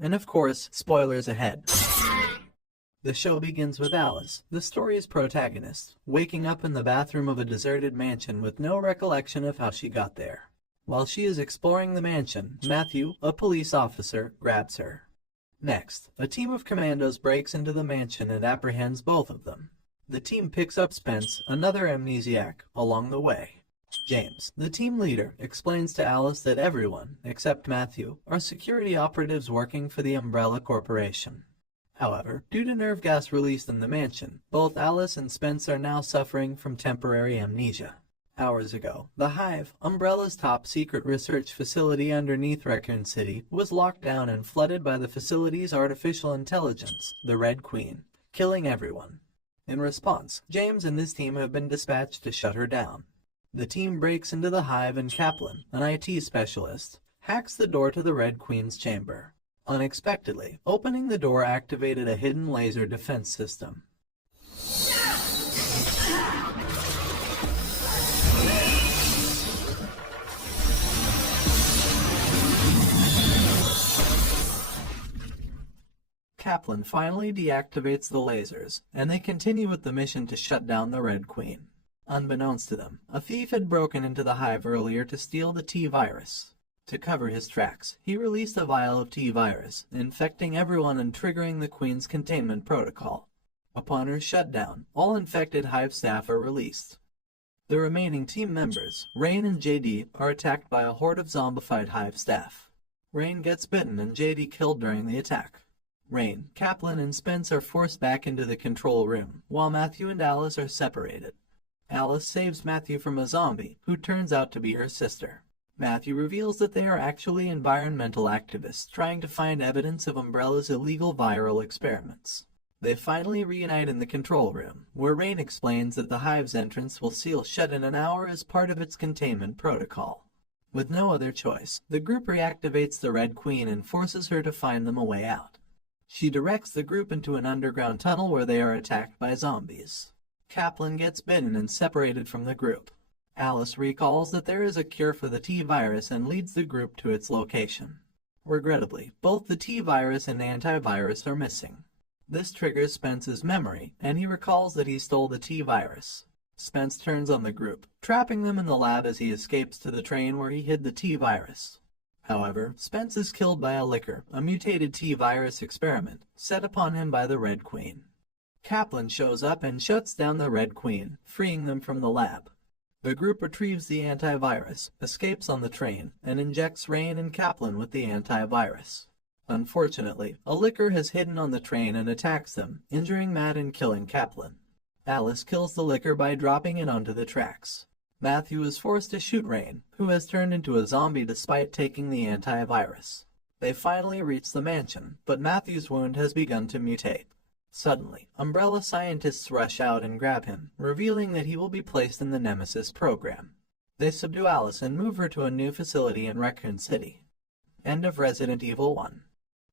And of course, spoilers ahead. The show begins with Alice, the story's protagonist, waking up in the bathroom of a deserted mansion with no recollection of how she got there. While she is exploring the mansion, Matthew, a police officer, grabs her. Next, a team of commandos breaks into the mansion and apprehends both of them. The team picks up Spence, another amnesiac, along the way. James, the team leader, explains to Alice that everyone, except Matthew, are security operatives working for the Umbrella Corporation. However, due to nerve gas released in the mansion, both Alice and Spence are now suffering from temporary amnesia. Hours ago, the Hive, Umbrella's top-secret research facility underneath Raccoon City, was locked down and flooded by the facility's artificial intelligence, the Red Queen, killing everyone. In response, James and his team have been dispatched to shut her down. The team breaks into the Hive and Kaplan, an IT specialist, hacks the door to the Red Queen's chamber. Unexpectedly, opening the door activated a hidden laser defense system. Kaplan finally deactivates the lasers, and they continue with the mission to shut down the Red Queen. Unbeknownst to them, a thief had broken into the Hive earlier to steal the T-virus. To cover his tracks, he released a vial of T-virus, infecting everyone and triggering the Queen's containment protocol. Upon her shutdown, all infected Hive staff are released. The remaining team members, Rain and JD, are attacked by a horde of zombified Hive staff. Rain gets bitten and JD killed during the attack. Rain, Kaplan, and Spence are forced back into the control room, while Matthew and Alice are separated. Alice saves Matthew from a zombie, who turns out to be her sister. Matthew reveals that they are actually environmental activists trying to find evidence of Umbrella's illegal viral experiments. They finally reunite in the control room, where Rain explains that the Hive's entrance will seal shut in an hour as part of its containment protocol. With no other choice, the group reactivates the Red Queen and forces her to find them a way out. She directs the group into an underground tunnel where they are attacked by zombies. Kaplan gets bitten and separated from the group. Alice recalls that there is a cure for the T-virus and leads the group to its location. Regrettably, both the T-virus and antivirus are missing. This triggers Spence's memory, and he recalls that he stole the T-virus. Spence turns on the group, trapping them in the lab as he escapes to the train where he hid the T-virus. However, Spence is killed by a liquor, a mutated T-virus experiment, set upon him by the Red Queen. Kaplan shows up and shuts down the Red Queen, freeing them from the lab. The group retrieves the antivirus, escapes on the train, and injects Rain and Kaplan with the antivirus. Unfortunately, a licker has hidden on the train and attacks them, injuring Matt and killing Kaplan. Alice kills the licker by dropping it onto the tracks. Matthew is forced to shoot Rain, who has turned into a zombie despite taking the antivirus. They finally reach the mansion, but Matthew's wound has begun to mutate. Suddenly, Umbrella scientists rush out and grab him, revealing that he will be placed in the Nemesis program. They subdue Alice and move her to a new facility in Raccoon City. End of Resident Evil 1.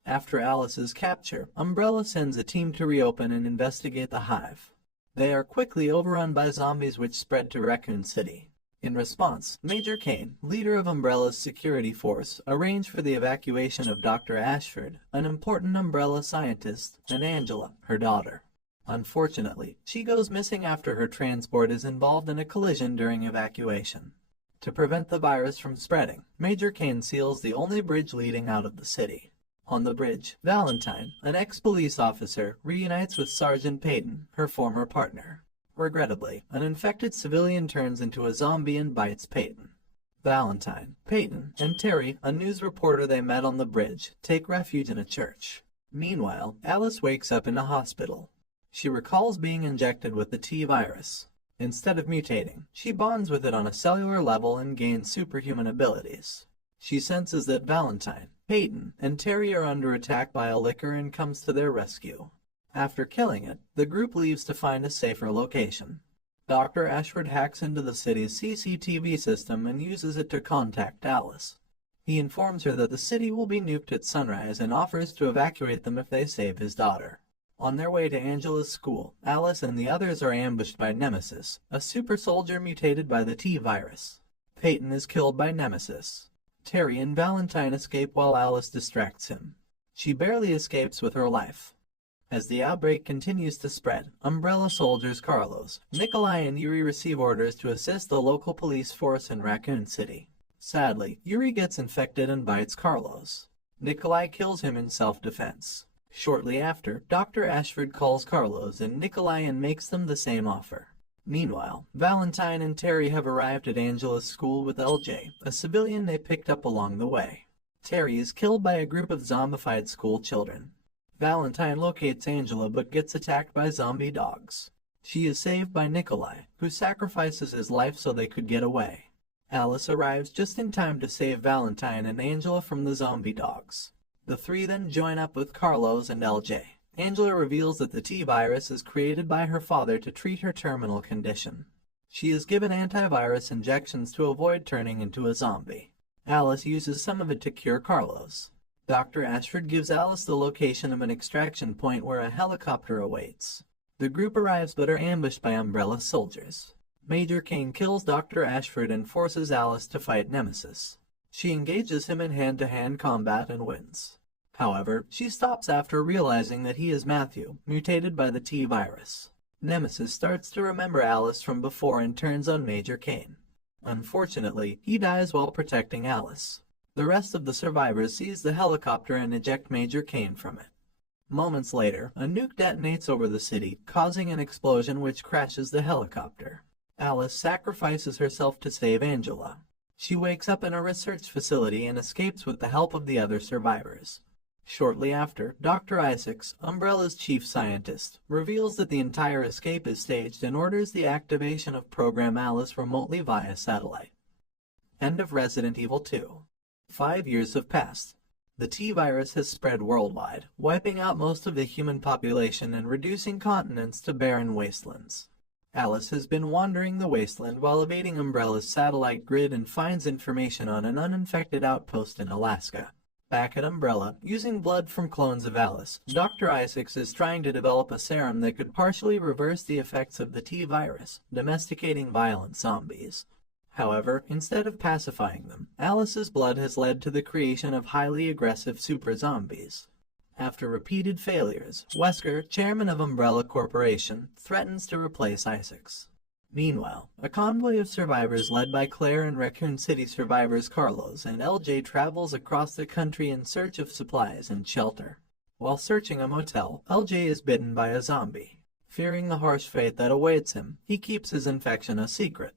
After Alice's capture, Umbrella sends a team to reopen and investigate the Hive. They are quickly overrun by zombies which spread to Raccoon City. In response, Major Kane, leader of Umbrella's security force, arranged for the evacuation of Dr. Ashford, an important Umbrella scientist, and Angela, her daughter. Unfortunately, she goes missing after her transport is involved in a collision during evacuation. To prevent the virus from spreading, Major Kane seals the only bridge leading out of the city. On the bridge, Valentine, an ex-police officer, reunites with Sergeant Peyton, her former partner. Regrettably, an infected civilian turns into a zombie and bites Peyton. Valentine, Peyton, and Terry, a news reporter they met on the bridge, take refuge in a church. Meanwhile, Alice wakes up in a hospital. She recalls being injected with the T-virus. Instead of mutating, she bonds with it on a cellular level and gains superhuman abilities. She senses that Valentine, Peyton, and Terry are under attack by a licker and comes to their rescue. After killing it, the group leaves to find a safer location. Dr. Ashford hacks into the city's CCTV system and uses it to contact Alice. He informs her that the city will be nuked at sunrise and offers to evacuate them if they save his daughter. On their way to Angela's school, Alice and the others are ambushed by Nemesis, a super soldier mutated by the T-virus. Peyton is killed by Nemesis. Terry and Valentine escape while Alice distracts him. She barely escapes with her life. As the outbreak continues to spread, Umbrella soldiers Carlos, Nikolai, and Yuri receive orders to assist the local police force in Raccoon City. Sadly, Yuri gets infected and bites Carlos. Nikolai kills him in self-defense. Shortly after, Dr. Ashford calls Carlos and Nikolai and makes them the same offer. Meanwhile, Valentine and Terry have arrived at Angela's school with LJ, a civilian they picked up along the way. Terry is killed by a group of zombified school children. Valentine locates Angela but gets attacked by zombie dogs. She is saved by Nikolai, who sacrifices his life so they could get away. Alice arrives just in time to save Valentine and Angela from the zombie dogs. The three then join up with Carlos and LJ. Angela reveals that the T-virus is created by her father to treat her terminal condition. She is given antivirus injections to avoid turning into a zombie. Alice uses some of it to cure Carlos. Dr. Ashford gives Alice the location of an extraction point where a helicopter awaits. The group arrives but are ambushed by Umbrella soldiers. Major Kane kills Dr. Ashford and forces Alice to fight Nemesis. She engages him in hand-to-hand combat and wins. However, she stops after realizing that he is Matthew, mutated by the T-virus. Nemesis starts to remember Alice from before and turns on Major Kane. Unfortunately, he dies while protecting Alice. The rest of the survivors seize the helicopter and eject Major Kane from it. Moments later, a nuke detonates over the city, causing an explosion which crashes the helicopter. Alice sacrifices herself to save Angela. She wakes up in a research facility and escapes with the help of the other survivors. Shortly after, Dr. Isaacs, Umbrella's chief scientist, reveals that the entire escape is staged and orders the activation of Program Alice remotely via satellite. End of Resident Evil 2. 5 years have passed. The T-virus has spread worldwide, wiping out most of the human population and reducing continents to barren wastelands. Alice has been wandering the wasteland while evading Umbrella's satellite grid and finds information on an uninfected outpost in Alaska. Back at Umbrella, using blood from clones of Alice, Dr. Isaacs is trying to develop a serum that could partially reverse the effects of the T-virus, domesticating violent zombies. However, instead of pacifying them, Alice's blood has led to the creation of highly aggressive super zombies. After repeated failures, Wesker, chairman of Umbrella Corporation, threatens to replace Isaacs. Meanwhile, a convoy of survivors led by Claire and Raccoon City survivors Carlos and LJ travels across the country in search of supplies and shelter. While searching a motel, LJ is bitten by a zombie. Fearing the harsh fate that awaits him, he keeps his infection a secret.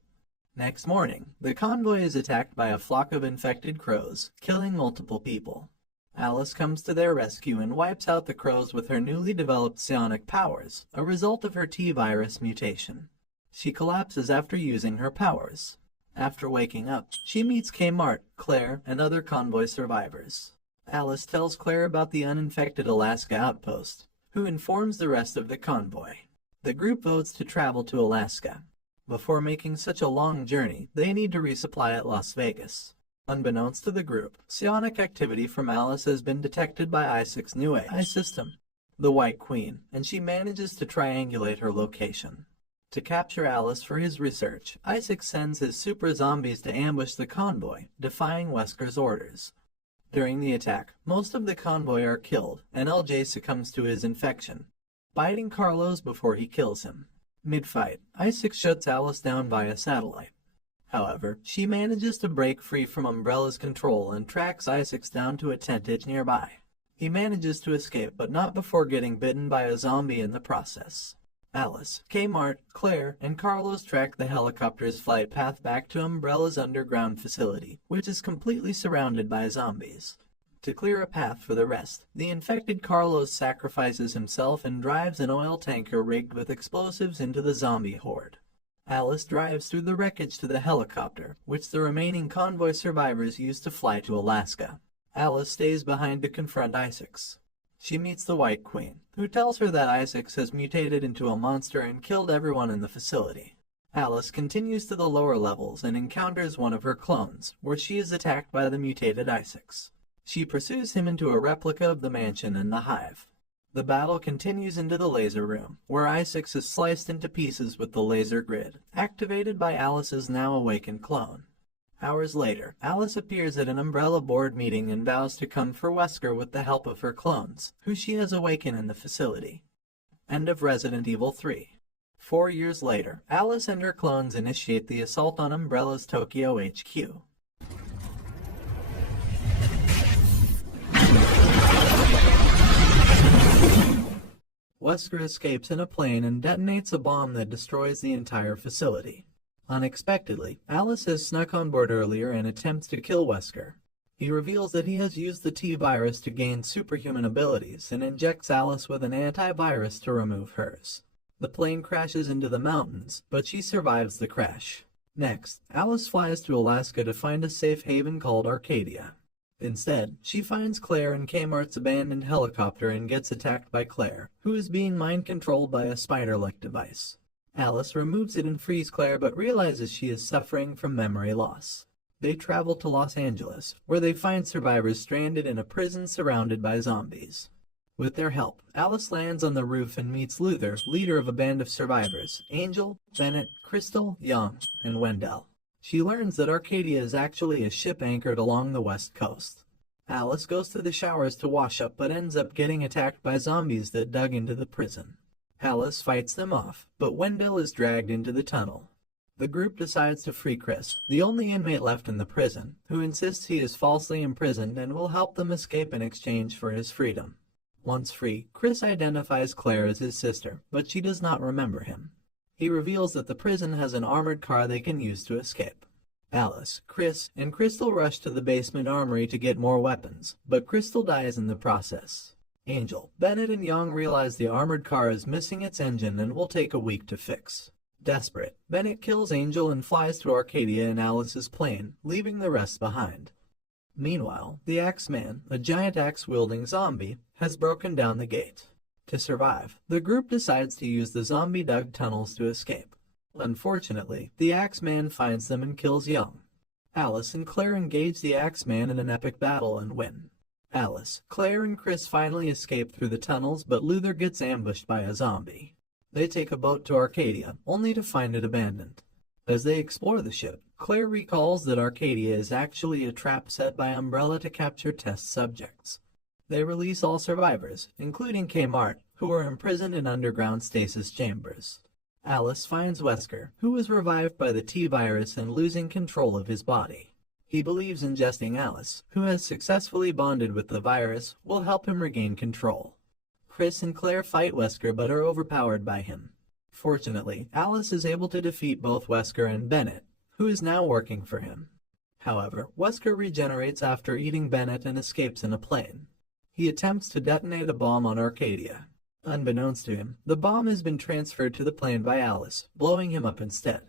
Next morning, the convoy is attacked by a flock of infected crows, killing multiple people. Alice comes to their rescue and wipes out the crows with her newly developed psionic powers, a result of her T-virus mutation. She collapses after using her powers. After waking up, she meets Kmart, Claire, and other convoy survivors. Alice tells Claire about the uninfected Alaska outpost, who informs the rest of the convoy. The group votes to travel to Alaska. Before making such a long journey, they need to resupply at Las Vegas. Unbeknownst to the group, psionic activity from Alice has been detected by Isaac's new AI system, the White Queen, and she manages to triangulate her location. To capture Alice for his research, Isaac sends his super zombies to ambush the convoy, defying Wesker's orders. During the attack, most of the convoy are killed, and LJ succumbs to his infection, biting Carlos before he kills him. Mid-fight, Isaac shuts Alice down via satellite. However, she manages to break free from Umbrella's control and tracks Isaac down to a tentage nearby. He manages to escape, but not before getting bitten by a zombie in the process. Alice, Kmart, Claire, and Carlos track the helicopter's flight path back to Umbrella's underground facility, which is completely surrounded by zombies. To clear a path for the rest, the infected Carlos sacrifices himself and drives an oil tanker rigged with explosives into the zombie horde. Alice drives through the wreckage to the helicopter, which the remaining convoy survivors use to fly to Alaska. Alice stays behind to confront Isaacs. She meets the White Queen, who tells her that Isaacs has mutated into a monster and killed everyone in the facility. Alice continues to the lower levels and encounters one of her clones, where she is attacked by the mutated Isaacs. She pursues him into a replica of the mansion in the Hive. The battle continues into the laser room, where Isaacs is sliced into pieces with the laser grid, activated by Alice's now awakened clone. Hours later, Alice appears at an Umbrella board meeting and vows to come for Wesker with the help of her clones, who she has awakened in the facility. End of Resident Evil 3. 4 years later, Alice and her clones initiate the assault on Umbrella's Tokyo HQ. Wesker escapes in a plane and detonates a bomb that destroys the entire facility. Unexpectedly, Alice has snuck on board earlier and attempts to kill Wesker. He reveals that he has used the T-virus to gain superhuman abilities and injects Alice with an antivirus to remove hers. The plane crashes into the mountains, but she survives the crash. Next, Alice flies to Alaska to find a safe haven called Arcadia. Instead, she finds Claire in Kmart's abandoned helicopter and gets attacked by Claire, who is being mind-controlled by a spider-like device. Alice removes it and frees Claire but realizes she is suffering from memory loss. They travel to Los Angeles, where they find survivors stranded in a prison surrounded by zombies. With their help, Alice lands on the roof and meets Luther, leader of a band of survivors, Angel, Bennett, Crystal, Young, and Wendell. She learns that Arcadia is actually a ship anchored along the west coast. Alice goes to the showers to wash up but ends up getting attacked by zombies that dug into the prison. Alice fights them off, but Wendell is dragged into the tunnel. The group decides to free Chris, the only inmate left in the prison, who insists he is falsely imprisoned and will help them escape in exchange for his freedom. Once free, Chris identifies Claire as his sister, but she does not remember him. He reveals that the prison has an armored car they can use to escape. Alice, Chris, and Crystal rush to the basement armory to get more weapons, but Crystal dies in the process. Angel, Bennett, and Young realize the armored car is missing its engine and will take a week to fix. Desperate, Bennett kills Angel and flies to Arcadia in Alice's plane, leaving the rest behind. Meanwhile, the Axeman, a giant axe-wielding zombie, has broken down the gate. To survive, the group decides to use the zombie-dug tunnels to escape. Unfortunately, the Axeman finds them and kills Young. Alice and Claire engage the Axeman in an epic battle and win. Alice, Claire, and Chris finally escape through the tunnels, but Luther gets ambushed by a zombie. They take a boat to Arcadia, only to find it abandoned. As they explore the ship, Claire recalls that Arcadia is actually a trap set by Umbrella to capture test subjects. They release all survivors, including Kmart, who are imprisoned in underground stasis chambers. Alice finds Wesker, who was revived by the T-virus and losing control of his body. He believes ingesting Alice, who has successfully bonded with the virus, will help him regain control. Chris and Claire fight Wesker but are overpowered by him. Fortunately, Alice is able to defeat both Wesker and Bennett, who is now working for him. However, Wesker regenerates after eating Bennett and escapes in a plane. He attempts to detonate a bomb on Arcadia. Unbeknownst to him, the bomb has been transferred to the plane by Alice, blowing him up instead.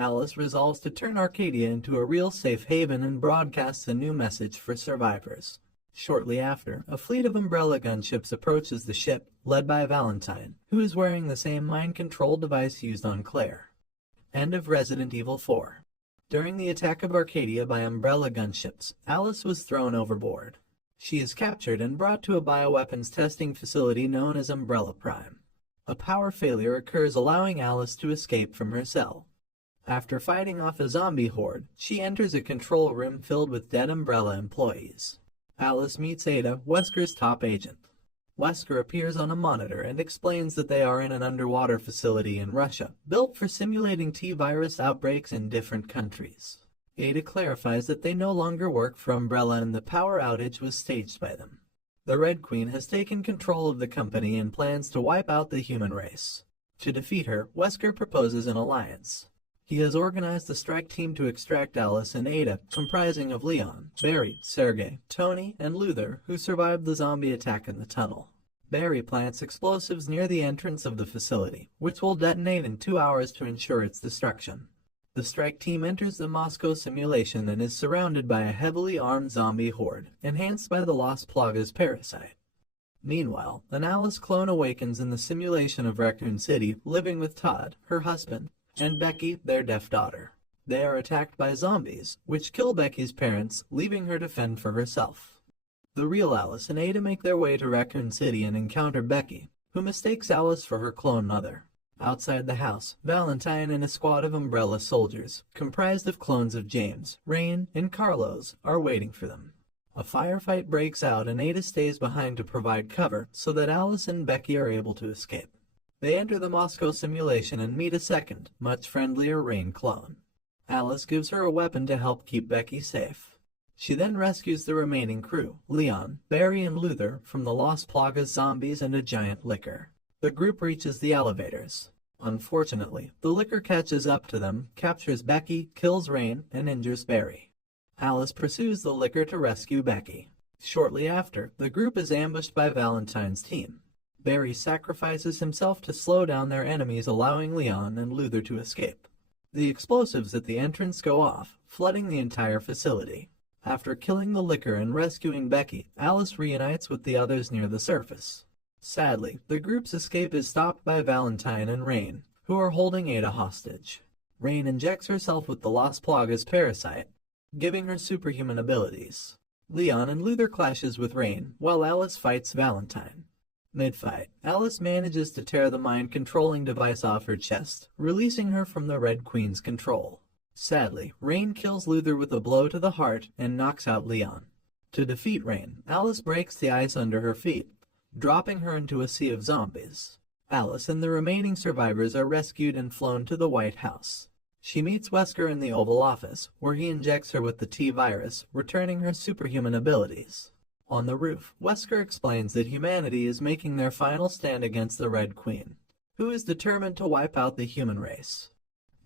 Alice resolves to turn Arcadia into a real safe haven and broadcasts a new message for survivors. Shortly after, a fleet of Umbrella gunships approaches the ship, led by Valentine, who is wearing the same mind-control device used on Claire. End of Resident Evil 4. During the attack of Arcadia by Umbrella gunships, Alice was thrown overboard. She is captured and brought to a bioweapons testing facility known as Umbrella Prime. A power failure occurs, allowing Alice to escape from her cell. After fighting off a zombie horde, she enters a control room filled with dead Umbrella employees. Alice meets Ada, Wesker's top agent. Wesker appears on a monitor and explains that they are in an underwater facility in Russia, built for simulating T-virus outbreaks in different countries. Ada clarifies that they no longer work for Umbrella and the power outage was staged by them. The Red Queen has taken control of the company and plans to wipe out the human race. To defeat her, Wesker proposes an alliance. He has organized the strike team to extract Alice and Ada, comprising of Leon, Barry, Sergei, Tony, and Luther, who survived the zombie attack in the tunnel. Barry plants explosives near the entrance of the facility, which will detonate in 2 hours to ensure its destruction. The strike team enters the Moscow simulation and is surrounded by a heavily armed zombie horde, enhanced by the Lost Plaga's parasite. Meanwhile, an Alice clone awakens in the simulation of Raccoon City, living with Todd, her husband, and Becky, their deaf daughter. They are attacked by zombies, which kill Becky's parents, leaving her to fend for herself. The real Alice and Ada make their way to Raccoon City and encounter Becky, who mistakes Alice for her clone mother. Outside the house, Valentine and a squad of Umbrella soldiers, comprised of clones of James, Rain, and Carlos, are waiting for them. A firefight breaks out and Ada stays behind to provide cover so that Alice and Becky are able to escape. They enter the Moscow simulation and meet a second, much friendlier Rain clone. Alice gives her a weapon to help keep Becky safe. She then rescues the remaining crew, Leon, Barry, and Luther, from the Las Plagas zombies and a giant licker. The group reaches the elevators. Unfortunately, the licker catches up to them, captures Becky, kills Rain, and injures Barry. Alice pursues the licker to rescue Becky. Shortly after, the group is ambushed by Valentine's team. Barry sacrifices himself to slow down their enemies, allowing Leon and Luther to escape. The explosives at the entrance go off, flooding the entire facility. After killing the licker and rescuing Becky, Alice reunites with the others near the surface. Sadly, the group's escape is stopped by Valentine and Rain, who are holding Ada hostage. Rain injects herself with the Las Plagas parasite, giving her superhuman abilities. Leon and Luther clashes with Rain, while Alice fights Valentine. Mid-fight, Alice manages to tear the mind-controlling device off her chest, releasing her from the Red Queen's control. Sadly, Rain kills Luther with a blow to the heart and knocks out Leon. To defeat Rain, Alice breaks the ice under her feet, dropping her into a sea of zombies. Alice and the remaining survivors are rescued and flown to the White House. She meets Wesker in the Oval Office, where he injects her with the T-virus, returning her superhuman abilities. On the roof, Wesker explains that humanity is making their final stand against the Red Queen, who is determined to wipe out the human race.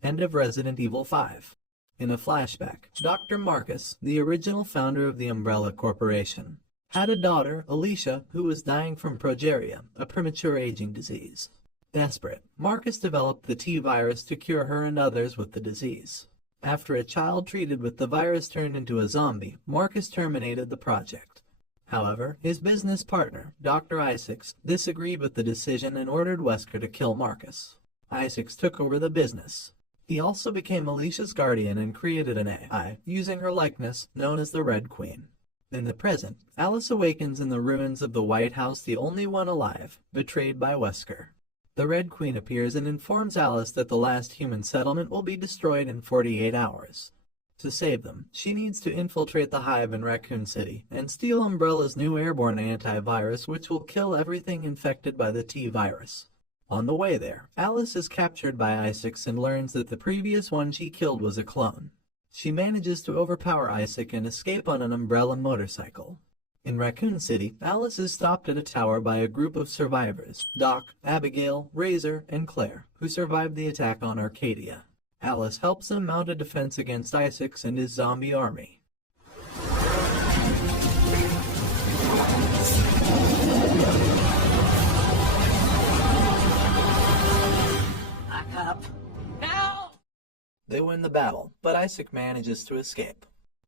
End of Resident Evil 5. In a flashback, Dr. Marcus, the original founder of the Umbrella Corporation, had a daughter, Alicia, who was dying from progeria, a premature aging disease. Desperate, Marcus developed the T-virus to cure her and others with the disease. After a child treated with the virus turned into a zombie, Marcus terminated the project. However, his business partner, Dr. Isaacs, disagreed with the decision and ordered Wesker to kill Marcus. Isaacs took over the business. He also became Alicia's guardian and created an AI, using her likeness, known as the Red Queen. In the present, Alice awakens in the ruins of the White House, the only one alive, betrayed by Wesker. The Red Queen appears and informs Alice that the last human settlement will be destroyed in 48 hours. To save them, she needs to infiltrate the Hive in Raccoon City and steal Umbrella's new airborne antivirus, which will kill everything infected by the T-virus. On the way there, Alice is captured by Isaacs and learns that the previous one she killed was a clone. She manages to overpower Isaac and escape on an Umbrella motorcycle. In Raccoon City, Alice is stopped at a tower by a group of survivors, Doc, Abigail, Razor, and Claire, who survived the attack on Arcadia. Alice helps them mount a defense against Isaacs and his zombie army. Back up. Now! They win the battle, but Isaac manages to escape.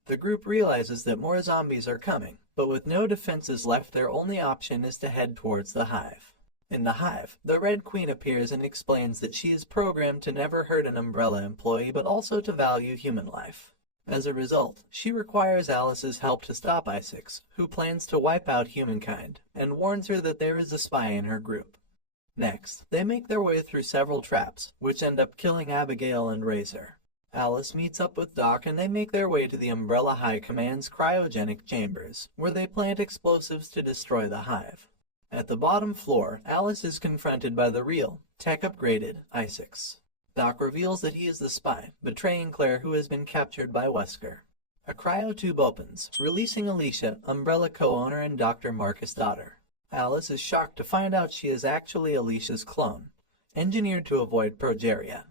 The group realizes that more zombies are coming, but with no defenses left, their only option is to head towards the Hive. In the Hive, the Red Queen appears and explains that she is programmed to never hurt an Umbrella employee, but also to value human life. As a result, she requires Alice's help to stop Isaacs, who plans to wipe out humankind, and warns her that there is a spy in her group. Next, they make their way through several traps, which end up killing Abigail and Razor. Alice meets up with Doc and they make their way to the Umbrella High Command's cryogenic chambers, where they plant explosives to destroy the Hive. At the bottom floor, Alice is confronted by the real, tech-upgraded Isaacs. Doc reveals that he is the spy, betraying Claire, who has been captured by Wesker. A cryotube opens, releasing Alicia, Umbrella co-owner and Dr. Marcus' daughter. Alice is shocked to find out she is actually Alicia's clone, engineered to avoid progeria.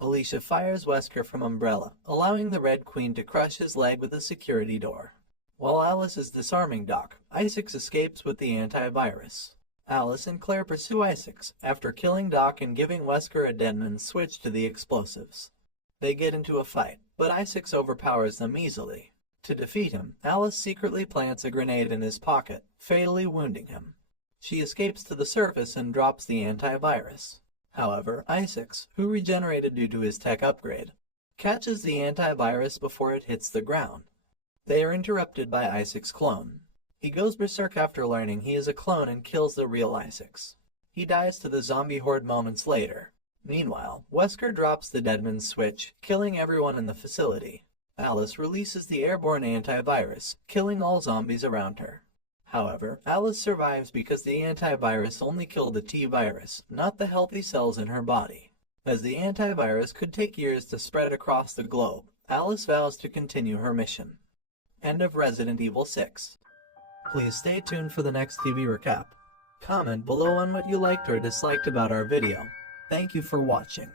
Alicia fires Wesker from Umbrella, allowing the Red Queen to crush his leg with a security door. While Alice is disarming Doc, Isaacs escapes with the antivirus. Alice and Claire pursue Isaacs, after killing Doc and giving Wesker a deadman switch to the explosives. They get into a fight, but Isaacs overpowers them easily. To defeat him, Alice secretly plants a grenade in his pocket, fatally wounding him. She escapes to the surface and drops the antivirus. However, Isaacs, who regenerated due to his tech upgrade, catches the antivirus before it hits the ground. They are interrupted by Isaac's clone. He goes berserk after learning he is a clone and kills the real Isaacs. He dies to the zombie horde moments later. Meanwhile, Wesker drops the Deadman's switch, killing everyone in the facility. Alice releases the airborne antivirus, killing all zombies around her. However, Alice survives because the antivirus only killed the T-virus, not the healthy cells in her body. As the antivirus could take years to spread across the globe, Alice vows to continue her mission. End of Resident Evil 6. Please stay tuned for the next TV recap. Comment below on what you liked or disliked about our video. Thank you for watching.